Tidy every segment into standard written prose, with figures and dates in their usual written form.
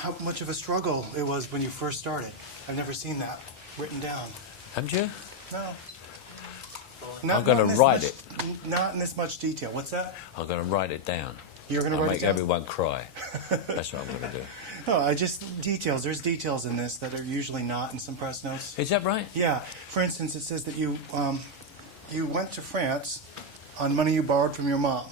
how much of a struggle it was when you first started. I've never seen that written down. Haven't you? No. I'm going to write it. Not in this much detail. What's that? I'm going to write it down. You're going to write it down? I'll make everyone cry. That's what I'm going to do. Oh, details. There's details in this that are usually not in some press notes. Is that right? Yeah. For instance, it says that you went to France on money you borrowed from your mom.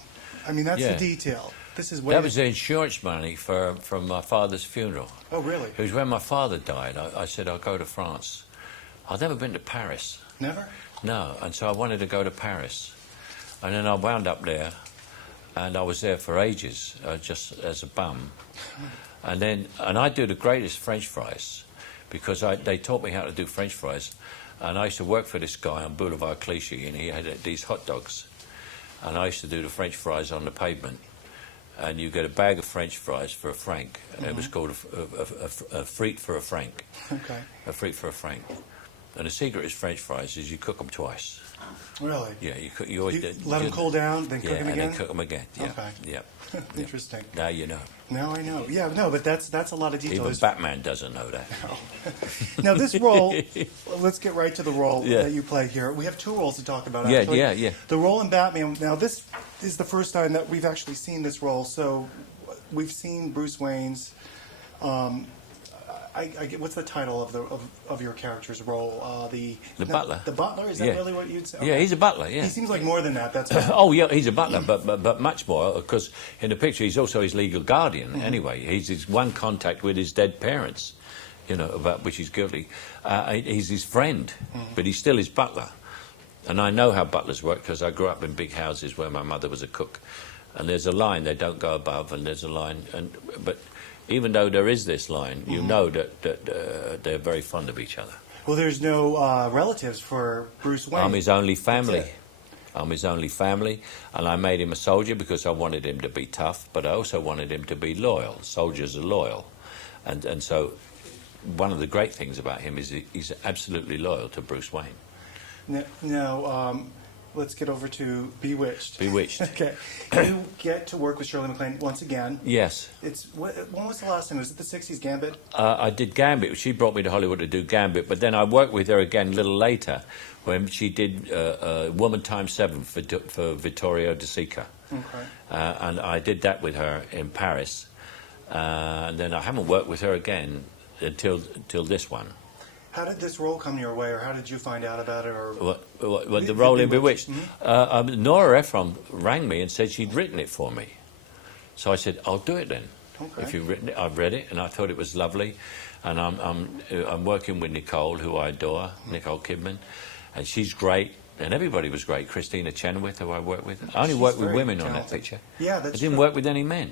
I mean, that's the detail. This is that was the insurance money from my father's funeral. Oh, really? It was when my father died. I said, I'll go to France. I've never been to Paris. Never? No, and so I wanted to go to Paris. And then I wound up there, and I was there for ages, just as a bum. And I do the greatest French fries, because they taught me how to do French fries. And I used to work for this guy on Boulevard Clichy, and he had these hot dogs. And I used to do the French fries on the pavement. And you get a bag of French fries for £1. And it was called a frite for £1. Okay. A frite for £1. And the secret is French fries is you cook them twice. Really? Yeah, you always let them cool down, then cook them again? Yeah, and then cook them again. Yeah. Okay. Yeah. Interesting. Now you know. Now I know. Yeah, no, but that's a lot of detail. Even Batman doesn't know that. No. Now this role, let's get right to the role that you play here. We have two roles to talk about, actually. Yeah. The role in Batman. Now this is the first time that we've actually seen this role. So we've seen Bruce Wayne's. What's the title of your character's role? The butler. The butler? Is that really what you'd say? Okay. Yeah, he's a butler. Yeah. He seems like more than that. That's. Oh yeah, he's a butler, but much more, because in the picture he's also his legal guardian. Anyway, he's his one contact with his dead parents, about which he's guilty. He's his friend, but he's still his butler. And I know how butlers work because I grew up in big houses where my mother was a cook. And there's a line they don't go above, and there's a line, but even though there is this line, you know that they're very fond of each other. Well, there's no relatives for Bruce Wayne. I'm his only family. I'm his only family, and I made him a soldier because I wanted him to be tough, but I also wanted him to be loyal. Soldiers are loyal, and so one of the great things about him is he's absolutely loyal to Bruce Wayne. Now, let's get over to Bewitched. Bewitched. Okay. You get to work with Shirley MacLaine once again. Yes. When was the last time? Was it the 60s, Gambit? I did Gambit. She brought me to Hollywood to do Gambit, but then I worked with her again a little later when she did Woman Times 7 for Vittorio De Sica. Okay. And I did that with her in Paris. And then I haven't worked with her again until this one. How did this role come your way, or how did you find out about it? Or what the role in Bewitched? Nora Ephron rang me and said she'd written it for me. So I said, I'll do it then. Okay. If you've written it, I've read it, and I thought it was lovely. And I'm working with Nicole, who I adore, Nicole Kidman, and she's great. And everybody was great. Christina Chenoweth, who I worked with. I only worked with women on that picture. Yeah, that's I didn't work with any men.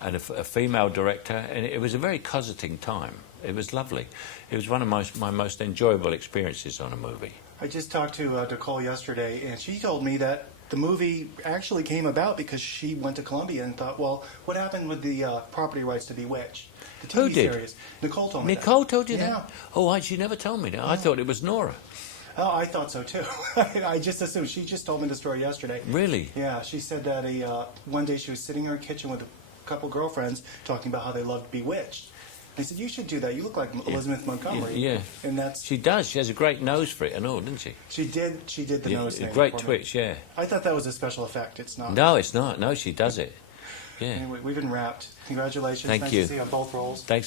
And a female director, and it was a very cosseting time. It was lovely. It was one of my most enjoyable experiences on a movie. I just talked to Nicole yesterday, and she told me that the movie actually came about because she went to Columbia and thought, well, what happened with the property rights to Bewitched? The TV Who did? series. Nicole told me Nicole that. told you Yeah. that? Oh, she never told me that. I thought it was Nora. Oh, I thought so too. I just assumed. She just told me the story yesterday. Really? Yeah, she said that one day she was sitting in her kitchen with a couple girlfriends talking about how they loved Bewitched. They said, you should do that. You look like Elizabeth Montgomery. Yeah. And that's... She does. She has a great nose for it and all, doesn't she? She did the nose thing. Great twitch, yeah. I thought that was a special effect. It's not. No, it's not. No, she does it. Yeah. Anyway, we've been wrapped. Congratulations. Thank you. Nice to see you on both roles. Thanks.